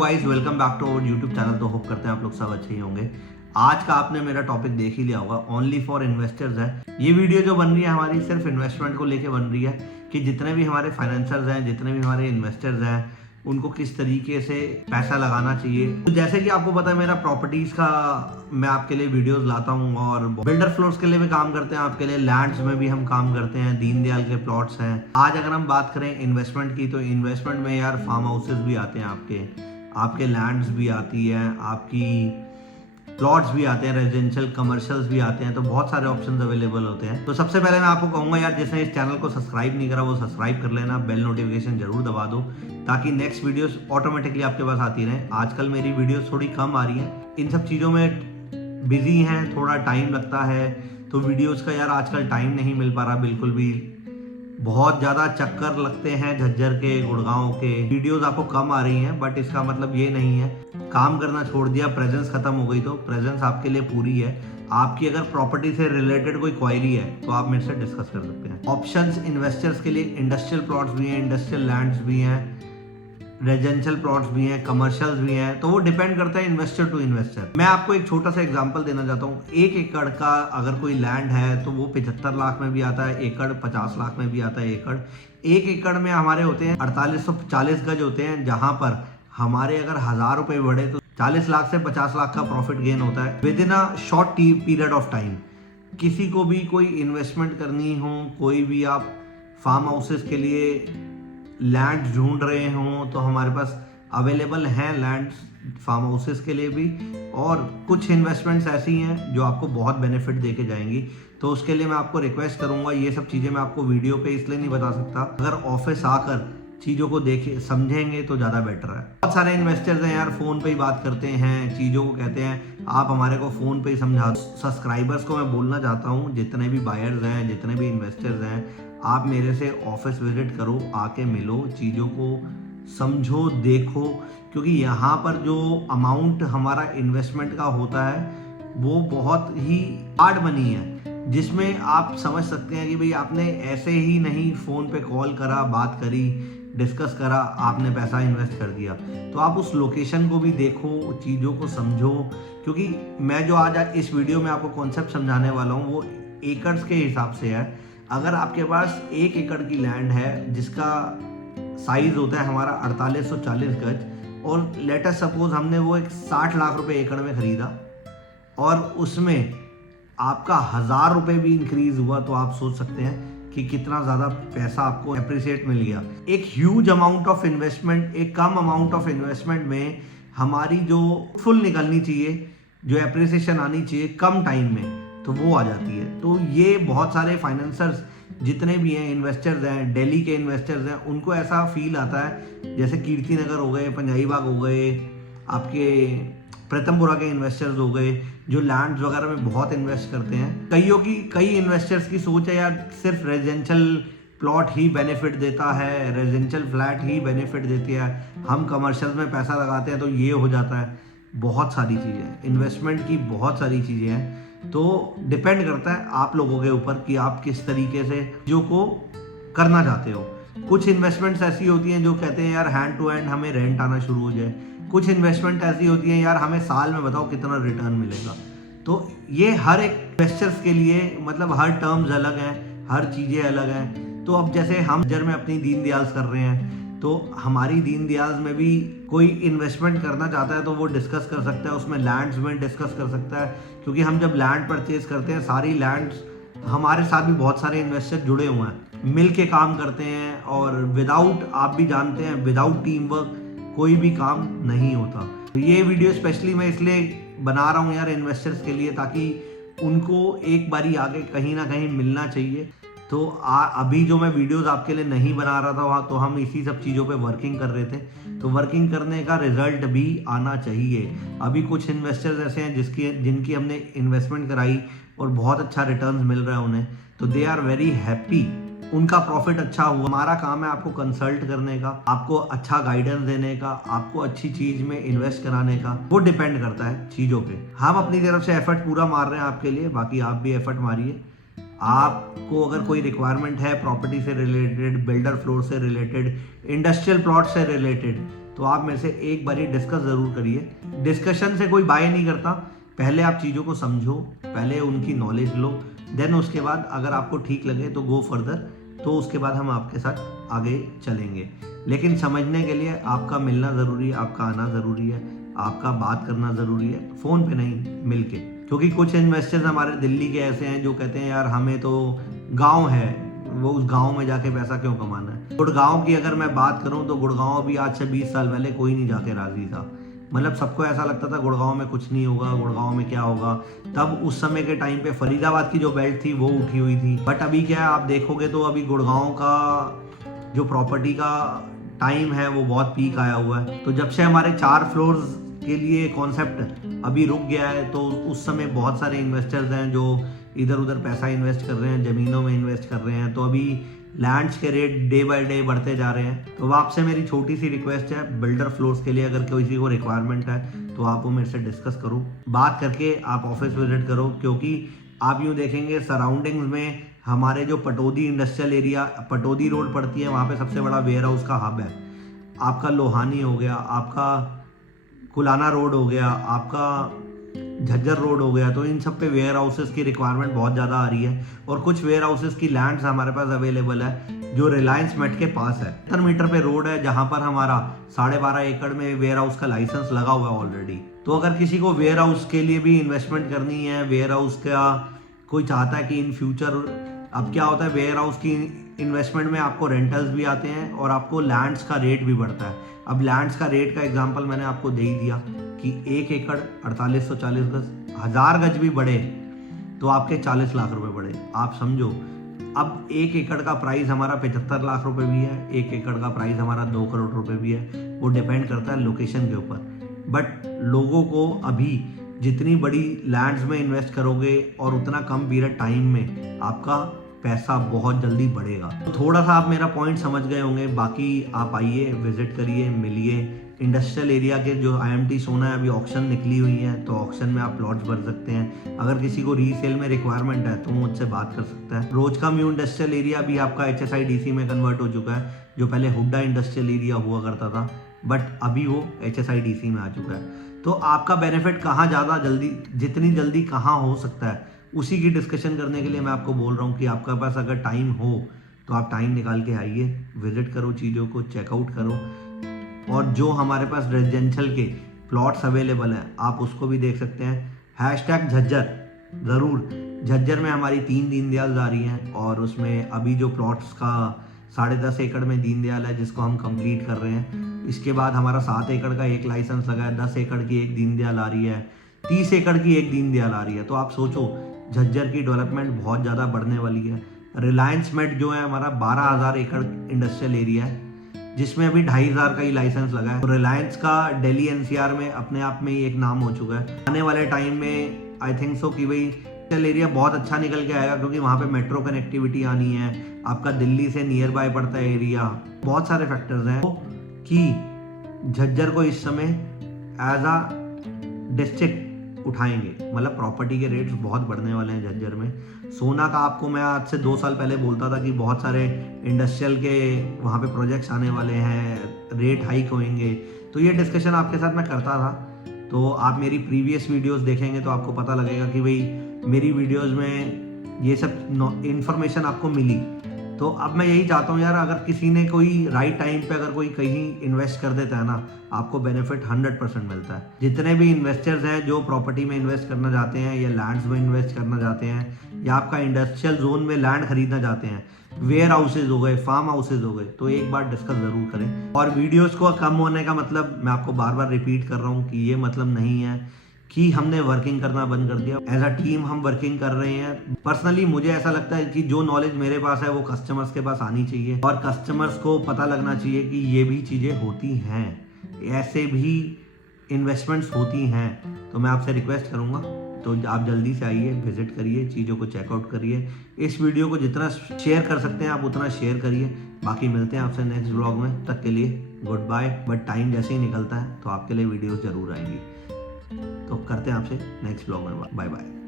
Guys welcome back to our YouTube channel. तो hope करते हैं आप लोग सब अच्छे ही होंगे। आज का आपने मेरा टॉपिक देख ही लिया होगा, ओनली फॉर इन्वेस्टर्स है। ये वीडियो जो बन रही है हमारी सिर्फ इन्वेस्टमेंट को लेके बन रही है कि जितने भी हमारे फाइनेंसर्स हैं, जितने भी हमारे इन्वेस्टर्स हैं, उनको किस तरीके से पैसा लगाना चाहिए। तो जैसे कि आपको पता है मेरा प्रॉपर्टीज का मैं आपके लिए वीडियोस लाता हूँ और बिल्डर फ्लोर्स के लिए भी काम करते हैं, आपके लिए लैंड्स में भी हम काम करते हैं, दीनदयाल के प्लॉट्स हैं। आज अगर हम बात करें इन्वेस्टमेंट की, तो इन्वेस्टमेंट में यार फार्म हाउसेस भी आते हैं, आपके लैंड्स भी आती है, आपकी प्लॉट्स भी आते हैं, रेजिडेंशियल कमर्शियल्स भी आते हैं। तो बहुत सारे ऑप्शंस अवेलेबल होते हैं। तो सबसे पहले मैं आपको कहूंगा यार, जिसने इस चैनल को सब्सक्राइब नहीं करा वो सब्सक्राइब कर लेना, बेल नोटिफिकेशन जरूर दबा दो ताकि नेक्स्ट वीडियोस ऑटोमेटिकली आपके पास आती रहे। आजकल मेरी वीडियोस थोड़ी कम आ रही हैं, इन सब चीज़ों में बिजी हैं, थोड़ा टाइम लगता है, तो वीडियोस का यार आजकल टाइम नहीं मिल पा रहा बिल्कुल भी। बहुत ज़्यादा चक्कर लगते हैं झज्जर के, गुड़गांव के, वीडियोस आपको कम आ रही हैं, बट इसका मतलब ये नहीं है काम करना छोड़ दिया, प्रेजेंस खत्म हो गई। तो प्रेजेंस आपके लिए पूरी है। आपकी अगर प्रॉपर्टी से रिलेटेड कोई क्वायरी है तो आप मेरे से डिस्कस कर सकते हैं। ऑप्शंस इन्वेस्टर्स के लिए इंडस्ट्रियल प्लॉट्स भी हैं, इंडस्ट्रियल लैंड्स भी हैं, रेजिडेंशियल प्लॉट्स भी हैं, कमर्शियल्स भी हैं। तो वो डिपेंड करता है इन्वेस्टर टू इन्वेस्टर। मैं आपको एक छोटा सा एग्जांपल देना चाहता हूँ। 1 एकड़ का अगर कोई लैंड है तो वो 75 लाख में भी आता है एकड़, 50 लाख में भी आता है एकड़। 1 एकड़ में हमारे होते हैं 4840 गज होते हैं, जहां पर हमारे अगर 1000 रुपए बढ़े तो 40 लाख से 50 लाख का प्रॉफिट गेन होता है with in a short period of time. किसी को भी कोई इन्वेस्टमेंट करनी हो, कोई भी आप फार्म हाउसेस के लिए लैंड ढूंढ रहे हो तो हमारे पास अवेलेबल हैं लैंड्स फार्म हाउसेस के लिए भी, और कुछ इन्वेस्टमेंट्स ऐसी हैं जो आपको बहुत बेनिफिट देके जाएंगी। तो उसके लिए मैं आपको रिक्वेस्ट करूंगा, ये सब चीज़ें मैं आपको वीडियो पे इसलिए नहीं बता सकता, अगर ऑफिस आकर चीज़ों को देखे समझेंगे तो ज़्यादा बेटर है। बहुत सारे इन्वेस्टर्स हैं यार, फ़ोन पे ही बात करते हैं, चीज़ों को कहते हैं आप हमारे को फ़ोन पे ही समझा। सब्सक्राइबर्स को मैं बोलना चाहता हूँ, जितने भी बायर्स हैं, जितने भी इन्वेस्टर्स हैं, आप मेरे से ऑफिस विजिट करो, आके मिलो, चीज़ों को समझो, देखो, क्योंकि यहाँ पर जो अमाउंट हमारा इन्वेस्टमेंट का होता है वो बहुत ही हार्ड मनी है, जिसमें आप समझ सकते हैं कि भाई आपने ऐसे ही नहीं फ़ोन पे कॉल करा, बात करी, डिस्कस करा, आपने पैसा इन्वेस्ट कर दिया। तो आप उस लोकेशन को भी देखो, चीज़ों को समझो, क्योंकि मैं जो आज इस वीडियो में आपको कॉन्सेप्ट समझाने वाला हूँ वो एकड़्स के हिसाब से है। अगर आपके पास 1 एकड़ की लैंड है जिसका साइज होता है हमारा 4840 गज, और लेटर सपोज हमने वो एक 60 लाख रुपए एकड़ में खरीदा और उसमें आपका 1000 रुपए भी इंक्रीज हुआ, तो आप सोच सकते हैं कि कितना ज़्यादा पैसा आपको एप्रिसिएट मिल गया। एक ह्यूज अमाउंट ऑफ इन्वेस्टमेंट, एक कम अमाउंट ऑफ इन्वेस्टमेंट में हमारी जो फुल निकलनी चाहिए, जो एप्रिसिएशन आनी चाहिए कम टाइम में, तो वो आ जाती है। तो ये बहुत सारे फाइनेंसर्स जितने भी हैं, इन्वेस्टर्स हैं, दिल्ली के इन्वेस्टर्स हैं, उनको ऐसा फील आता है जैसे कीर्ति नगर हो गए, पंजाई बाग हो गए, आपके प्रीतमपुरा के इन्वेस्टर्स हो गए, जो लैंड्स वगैरह में बहुत इन्वेस्ट करते हैं। कई इन्वेस्टर्स की सोच है यार सिर्फ रेजिडेंशियल प्लॉट ही बेनिफिट देता है, रेजिडेंशियल फ्लैट ही बेनिफिट देती है, हम कमर्शियल में पैसा लगाते हैं तो ये हो जाता है। बहुत सारी चीज़ें, इन्वेस्टमेंट की बहुत सारी चीज़ें हैं। तो डिपेंड करता है आप लोगों के ऊपर कि आप किस तरीके से जो को करना चाहते हो। कुछ इन्वेस्टमेंट्स ऐसी होती हैं जो कहते हैं यार हैंड टू हैंड हमें रेंट आना शुरू हो जाए, कुछ इन्वेस्टमेंट ऐसी होती हैं यार हमें साल में बताओ कितना रिटर्न मिलेगा। तो ये हर एक इन्वेस्टर्स के लिए मतलब हर टर्म्स अलग हैं, हर चीज़ें अलग हैं। तो अब जैसे हम जर में अपनी दीनदयाल कर रहे हैं, तो हमारी दीनदयाल में भी कोई इन्वेस्टमेंट करना चाहता है तो वो डिस्कस कर सकता है, उसमें लैंड्स में डिस्कस कर सकता है, क्योंकि हम जब लैंड परचेज करते हैं सारी लैंड्स हमारे साथ भी बहुत सारे इन्वेस्टर जुड़े हुए हैं, मिल के काम करते हैं, और विदाउट, आप भी जानते हैं, विदाउट टीम वर्क कोई भी काम नहीं होता। तो ये वीडियो स्पेशली मैं इसलिए बना रहा हूँ यार इन्वेस्टर्स के लिए, ताकि उनको एक बारी आगे कहीं ना कहीं मिलना चाहिए। तो अभी जो मैं वीडियोस आपके लिए नहीं बना रहा था वहाँ, तो हम इसी सब चीज़ों पे वर्किंग कर रहे थे, तो वर्किंग करने का रिजल्ट भी आना चाहिए। अभी कुछ इन्वेस्टर्स ऐसे हैं जिनकी हमने इन्वेस्टमेंट कराई और बहुत अच्छा रिटर्न्स मिल रहा है उन्हें, तो दे आर वेरी हैप्पी, उनका प्रॉफिट अच्छा हुआ। हमारा काम है आपको कंसल्ट करने का, आपको अच्छा गाइडेंस देने का, आपको अच्छी चीज में इन्वेस्ट कराने का। वो डिपेंड करता है चीजों पे। हम अपनी तरफ से एफर्ट पूरा मार रहे हैं आपके लिए, बाकी आप भी एफर्ट मारिए। आपको अगर कोई रिक्वायरमेंट है प्रॉपर्टी से रिलेटेड, बिल्डर फ्लोर से रिलेटेड, इंडस्ट्रियल प्लॉट से रिलेटेड, तो आप मेरे से एक बार डिस्कस ज़रूर करिए। डिस्कशन से कोई बाय नहीं करता, पहले आप चीज़ों को समझो, पहले उनकी नॉलेज लो, देन उसके बाद अगर आपको ठीक लगे तो गो फर्दर, तो उसके बाद हम आपके साथ आगे चलेंगे। लेकिन समझने के लिए आपका मिलना ज़रूरी है, आपका आना ज़रूरी है, आपका बात करना ज़रूरी है, फ़ोन पे नहीं, मिल के। क्योंकि कुछ इन्वेस्टर्स हमारे दिल्ली के ऐसे हैं जो कहते हैं यार हमें तो गांव है, वो उस गांव में जाके पैसा क्यों कमाना है। गुड़गांव की अगर मैं बात करूं तो गुड़गांव भी आज से 20 साल पहले कोई नहीं जाके राजी था। मतलब सबको ऐसा लगता था गुड़गांव में कुछ नहीं होगा, गुड़गांव में क्या होगा। तब उस समय के टाइम पे फरीदाबाद की जो बेल्ट थी वो उठी हुई थी। बट अभी क्या है, आप देखोगे तो अभी गुड़गांव का जो प्रॉपर्टी का टाइम है वो बहुत पीक आया हुआ है। तो जब से हमारे 4 फ्लोर्स के लिए कॉन्सेप्ट अभी रुक गया है, तो उस समय बहुत सारे इन्वेस्टर्स हैं जो इधर उधर पैसा इन्वेस्ट कर रहे हैं, ज़मीनों में इन्वेस्ट कर रहे हैं। तो अभी लैंड्स के रेट डे बाय डे बढ़ते जा रहे हैं। तो आपसे मेरी छोटी सी रिक्वेस्ट है, बिल्डर फ्लोर्स के लिए अगर किसी को रिक्वायरमेंट है तो आप वो मेरे से डिस्कस करो, बात करके आप ऑफिस विजिट करो। क्योंकि आप यूँ देखेंगे सराउंडिंग्स में हमारे जो Pataudi industrial area, Pataudi road पड़ती है, वहाँ पे सबसे बड़ा वेयर हाउस का हब है। आपका लोहानी हो गया, आपका कुलाना रोड हो गया, आपका झज्जर रोड हो गया। तो इन सब पे वेयर हाउसेस की रिक्वायरमेंट बहुत ज़्यादा आ रही है। और कुछ वेयर हाउसेस की लैंड्स हमारे पास अवेलेबल है जो रिलायंस मेट के पास है। 70 मीटर पे रोड है जहाँ पर हमारा 12.5 एकड़ में वेयर हाउस का लाइसेंस लगा हुआ है ऑलरेडी। तो अगर किसी को वेयर हाउस के लिए भी इन्वेस्टमेंट करनी है, वेयर हाउस का कोई चाहता है कि इन फ्यूचर, अब क्या होता है वेयर हाउस की इन्वेस्टमेंट में आपको रेंटल्स भी आते हैं और आपको लैंड्स का रेट भी बढ़ता है। अब लैंड्स का रेट का एग्जांपल मैंने आपको दे ही दिया कि 1 एकड़ 4840 गज, 1000 गज भी बढ़े तो आपके 40 लाख रुपए बढ़े। आप समझो, अब 1 एकड़ का प्राइस हमारा 75 लाख रुपए भी है, 1 एकड़ का प्राइस हमारा 2 करोड़ रुपए भी है। वो डिपेंड करता है लोकेशन के ऊपर। बट लोगों को अभी जितनी बड़ी लैंड्स में इन्वेस्ट करोगे और उतना कम पीरियड टाइम में आपका पैसा बहुत जल्दी बढ़ेगा। तो थोड़ा सा आप मेरा पॉइंट समझ गए होंगे। बाकी आप आइए, विजिट करिए, मिलिए। इंडस्ट्रियल एरिया के जो IMT सोना है अभी ऑक्शन निकली हुई है, तो ऑक्शन में आप प्लॉट्स भर सकते हैं। अगर किसी को रीसेल में रिक्वायरमेंट है तो मुझसे बात कर सकता है। रोज का म्यू इंडस्ट्रियल एरिया भी आपका HSIDC में कन्वर्ट हो चुका है। जो पहले हुड्डा इंडस्ट्रियल एरिया हुआ करता था, बट अभी वो HSIDC में आ चुका है। तो आपका बेनिफिट कहाँ ज़्यादा जल्दी, जितनी जल्दी कहाँ हो सकता है, उसी की डिस्कशन करने के लिए मैं आपको बोल रहा हूँ कि आपके पास अगर टाइम हो तो आप टाइम निकाल के आइए, विजिट करो, चीज़ों को चेकआउट करो। और जो हमारे पास रेजिडेंशियल के प्लॉट्स अवेलेबल हैं आप उसको भी देख सकते हैं। #झज्जर ज़रूर, झज्जर में हमारी 3 दीनदयाल आ रही हैं और उसमें अभी जो प्लॉट्स का 10.5 एकड़ में दीनदयाल है जिसको हम कंप्लीट कर रहे हैं। इसके बाद हमारा 7 एकड़ का एक लाइसेंस लगा है, 10 एकड़ की एक दीनदयाल आ रही है, 30 एकड़ की एक दीनदयाल आ रही है। तो आप सोचो झज्जर की डेवलपमेंट बहुत ज़्यादा बढ़ने वाली है। रिलायंस मेट जो है हमारा 12,000 एकड़ इंडस्ट्रियल एरिया है जिसमें अभी 2,500 का ही लाइसेंस लगा है। रिलायंस का दिल्ली NCR में अपने आप में ही एक नाम हो चुका है। आने वाले टाइम में आई थिंक सो कि भाई इंडस्ट्रियल एरिया बहुत अच्छा निकल के आएगा, क्योंकि वहाँ पे मेट्रो कनेक्टिविटी आनी है, आपका दिल्ली से नियर बाय पड़ता है एरिया, बहुत सारे फैक्टर्स हैं कि झज्जर को इस समय एज अ डिस्ट्रिक्ट उठाएंगे। मतलब प्रॉपर्टी के रेट्स बहुत बढ़ने वाले हैं झज्जर में। सोना का आपको मैं आज से 2 साल पहले बोलता था कि बहुत सारे इंडस्ट्रियल के वहाँ पे प्रोजेक्ट्स आने वाले हैं, रेट हाइक होंगे। तो ये डिस्कशन आपके साथ मैं करता था। तो आप मेरी प्रीवियस वीडियोस देखेंगे तो आपको पता लगेगा कि भाई मेरी वीडियोस में ये सब इन्फॉर्मेशन आपको मिली। तो अब मैं यही चाहता हूँ यार, अगर किसी ने कोई राइट टाइम पे अगर कोई कहीं इन्वेस्ट कर देता है ना, आपको बेनिफिट 100% मिलता है। जितने भी इन्वेस्टर्स हैं जो प्रॉपर्टी में इन्वेस्ट करना चाहते हैं या लैंड्स में इन्वेस्ट करना चाहते हैं या आपका इंडस्ट्रियल जोन में लैंड खरीदना चाहते हैं, वेयर हाउसेज हो गए, फार्म हाउसेज हो गए, तो एक बार डिस्कस जरूर करें। और वीडियोस को कम होने का मतलब मैं आपको बार बार रिपीट कर रहा हूँ कि ये मतलब नहीं है कि हमने वर्किंग करना बंद कर दिया। एज अ टीम हम वर्किंग कर रहे हैं। पर्सनली मुझे ऐसा लगता है कि जो नॉलेज मेरे पास है वो कस्टमर्स के पास आनी चाहिए और कस्टमर्स को पता लगना चाहिए कि ये भी चीज़ें होती हैं, ऐसे भी इन्वेस्टमेंट्स होती हैं। तो मैं आपसे रिक्वेस्ट करूँगा तो आप जल्दी से आइए, विजिट करिए, चीज़ों को चेकआउट करिए। इस वीडियो को जितना शेयर कर सकते हैं आप उतना शेयर करिए। बाकी मिलते हैं आपसे नेक्स्ट व्लॉग में, तक के लिए गुड बाय। बट टाइम जैसे ही निकलता है तो आपके लिए वीडियोस जरूर आएंगी। तो करते हैं आपसे नेक्स्ट व्लॉग में, बाय बाय।